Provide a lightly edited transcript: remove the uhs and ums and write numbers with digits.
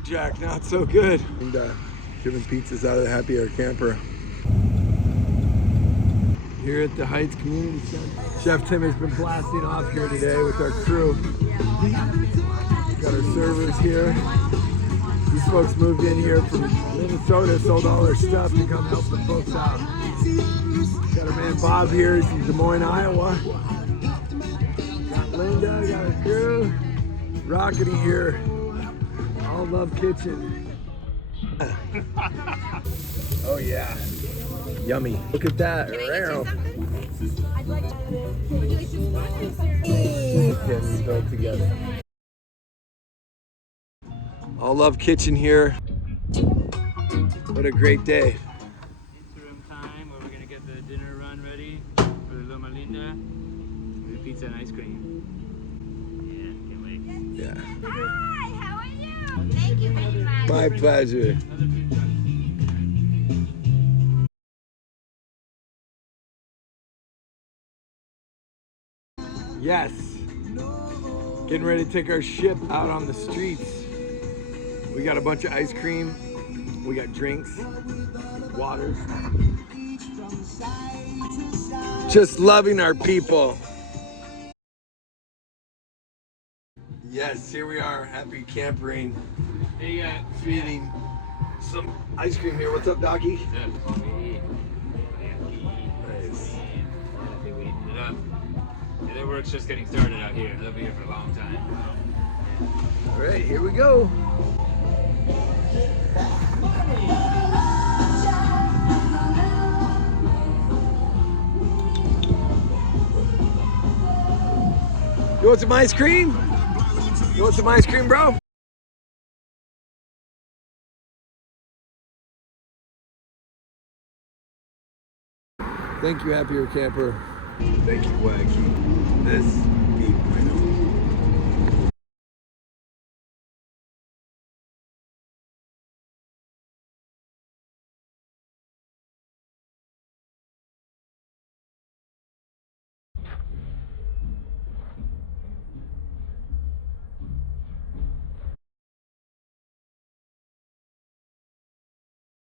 Jack, not so good. And giving pizzas out of the Happy Hour Camper. Here at the Heights Community Center. Chef Tim has been blasting off here today with our crew. Got our servers here. These folks moved in here from Minnesota, sold all their stuff to come help the folks out. Got our man Bob here, he's from Des Moines, Iowa. Got Linda, got our crew. Rockety here. All Love Kitchen. Oh yeah. Yummy. Look at that. Can I get you something? I'd like to. Would you like to sponsor? Can we build together? All Love Kitchen here. What a great day. Interim time where we're gonna get the dinner run ready for the Loma Linda with pizza and ice cream. Yeah, can't wait. Yeah. Hi, how are you? Thank you very much. My pleasure. Another pizza. Yes. Getting ready to take our ship out on the streets. We got a bunch of ice cream. We got drinks, waters. Just loving our people. Yes, here we are, happy campering, feeding some ice cream here. What's up, Doggy? Nice. The work's just getting started out here. They'll be here for a long time. All right, here we go. You want some ice cream? You want some ice cream, bro? Thank you, Happy Hour Camper. Thank you, Wacky. This deep